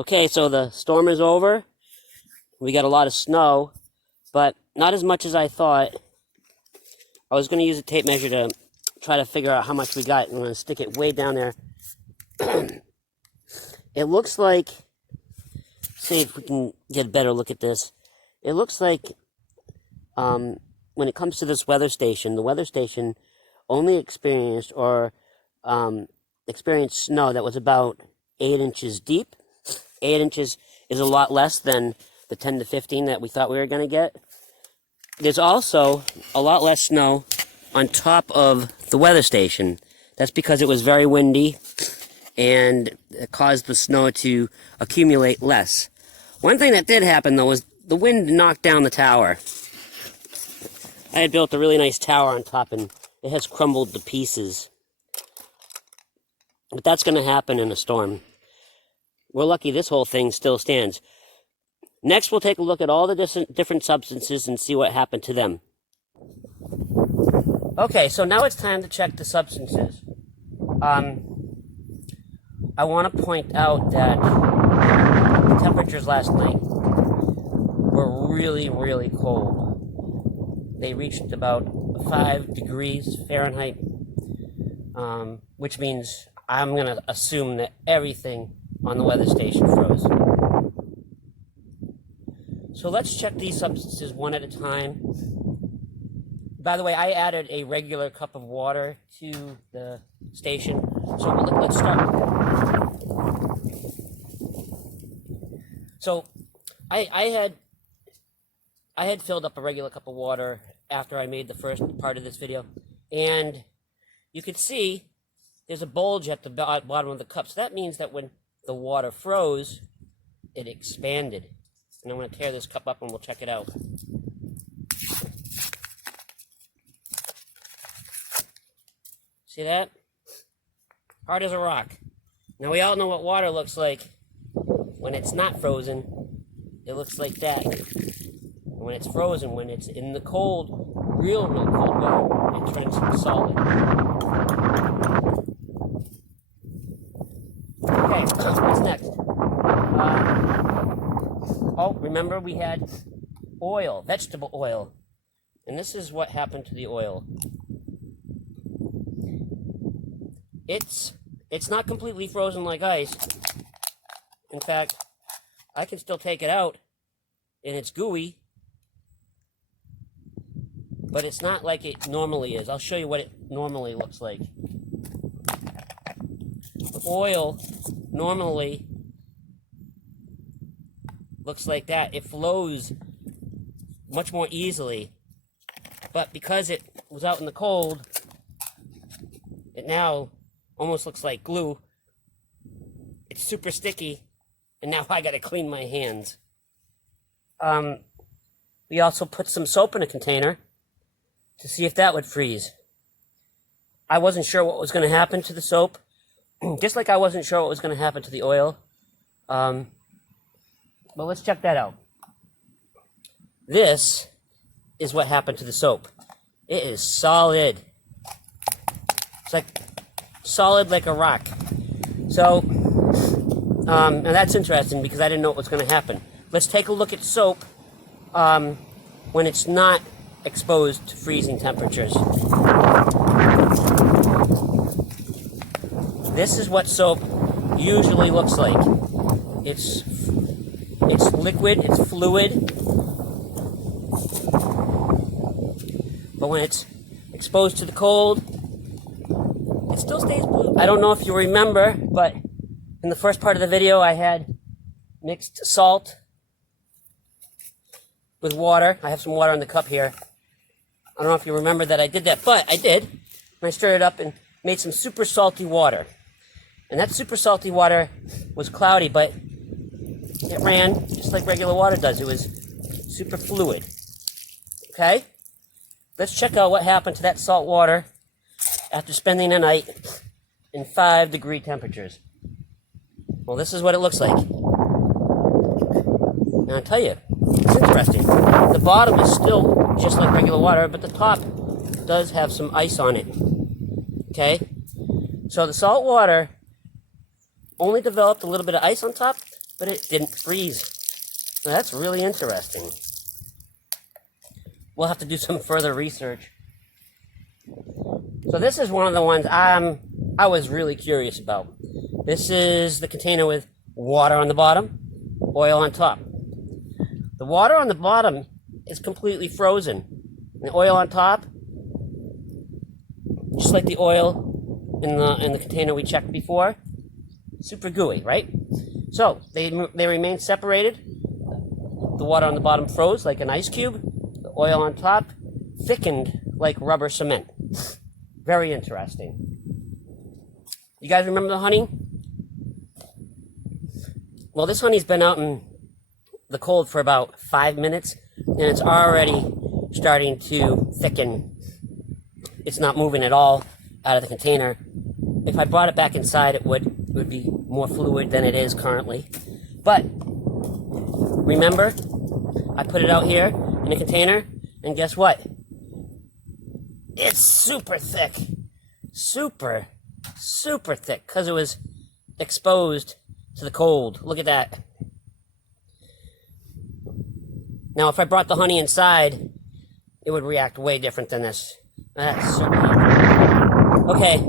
Okay, so the storm is over. We got a lot of snow, but not as much as I thought. I was going to use a tape measure to try to figure out how much we got. I'm going to stick it way down there. It looks like, see if we can get a better look at this. It looks like when it comes to this weather station, the weather station only experienced experienced snow that was about 8 inches deep. 8 inches is a lot less than the 10 to 15 that we thought we were going to get. There's also a lot less snow on top of the weather station. That's because it was very windy and it caused the snow to accumulate less. One thing that did happen, though, was the wind knocked down the tower. I had built a really nice tower on top, and it has crumbled to pieces. But that's going to happen in a storm. We're lucky this whole thing still stands. Next, we'll take a look at all the different substances and see what happened to them. Okay, so now it's time to check the substances. I want to point out that the temperatures last night were really, really cold. They reached about 5 degrees Fahrenheit, which means I'm going to assume that everything on the weather station froze. So let's check these substances one at a time. By the way, I added a regular cup of water to the station. So let's start. So I had filled up a regular cup of water after I made the first part of this video, and you could see there's a bulge at the bottom of the cup. So that means that when the water froze, it expanded. And I'm going to tear this cup up and we'll check it out. See that? Hard as a rock. Now we all know what water looks like when it's not frozen. It looks like that. And when it's frozen, when it's in the cold, real cold weather, it turns solid. Okay, what's next? Remember we had oil, vegetable oil. And this is what happened to the oil. It's not completely frozen like ice. In fact, I can still take it out, and it's gooey. But it's not like it normally is. I'll show you what it normally looks like. Oil normally looks like that. It flows much more easily. But because it was out in the cold, it now almost looks like glue. It's super sticky, and now I gotta clean my hands. We also put some soap in a container to see if that would freeze. I wasn't sure what was going to happen to the soap, just like I wasn't sure what was going to happen to the oil. But let's check that out. This is what happened to the soap. It is solid. It's like solid like a rock. So, and that's interesting because I didn't know what was going to happen. Let's take a look at soap when it's not exposed to freezing temperatures. This is what soap usually looks like. It's liquid, it's fluid. But when it's exposed to the cold, it still stays blue. I don't know if you remember, but in the first part of the video I had mixed salt with water. I have some water in the cup here. I don't know if you remember that I did that, but I did. And I stirred it up and made some super salty water. And that super salty water was cloudy, but it ran just like regular water does. It was super fluid. Okay? Let's check out what happened to that salt water after spending the night in 5-degree temperatures. Well, this is what it looks like. And I'll tell you, it's interesting. The bottom is still just like regular water, but the top does have some ice on it. Okay? So the salt water only developed a little bit of ice on top, but it didn't freeze. So that's really interesting. We'll have to do some further research. So this is one of the ones I was really curious about. This is the container with water on the bottom, oil on top. The water on the bottom is completely frozen. The oil on top, just like the oil in the container we checked before, super gooey, right? So they remain separated. The water on the bottom froze like an ice cube. The oil on top thickened like rubber cement. Very interesting. You guys remember the honey? Well, this honey's been out in the cold for about 5 minutes, and it's already starting to thicken. It's not moving at all out of the container. If I brought it back inside, it would be more fluid than it is currently. But remember, I put it out here in a container, and guess what? It's super thick. Super thick, because it was exposed to the cold. Look at that. Now, if I brought the honey inside, it would react way different than this. That's super hot. Okay.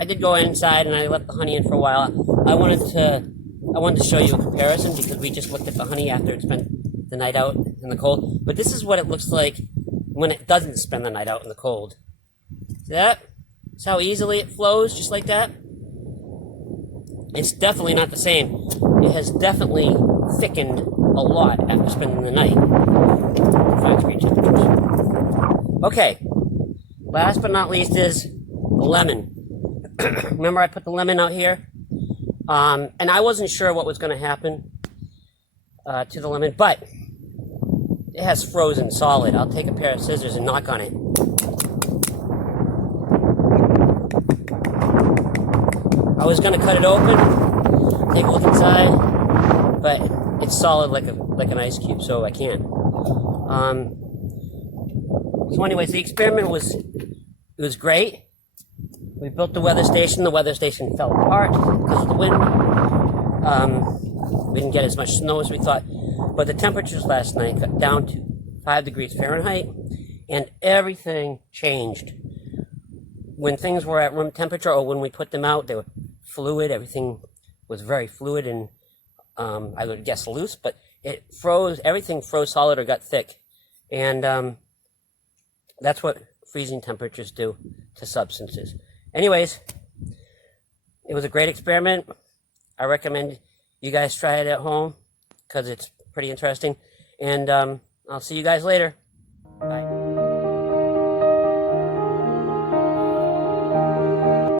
I did go inside and I left the honey in for a while. I wanted to show you a comparison because we just looked at the honey after it spent the night out in the cold. But this is what it looks like when it doesn't spend the night out in the cold. See that? See how easily it flows, just like that? It's definitely not the same. It has definitely thickened a lot after spending the night. 5 degree temperatures. Okay. Last but not least is the lemon. Remember I put the lemon out here? And I wasn't sure what was going to happen to the lemon, but it has frozen solid. I'll take a pair of scissors and knock on it. I was going to cut it open, take a look inside, but it's solid like an ice cube, so I can't. So anyways, the experiment was great. We built the weather station. The weather station fell apart because of the wind. We didn't get as much snow as we thought, but the temperatures last night got down to 5 degrees Fahrenheit, and everything changed. When things were at room temperature, or when we put them out, they were fluid. Everything was very fluid and I would guess loose, but it froze. Everything froze solid or got thick, and that's what freezing temperatures do to substances. Anyways, it was a great experiment. I recommend you guys try it at home because it's pretty interesting. And I'll see you guys later.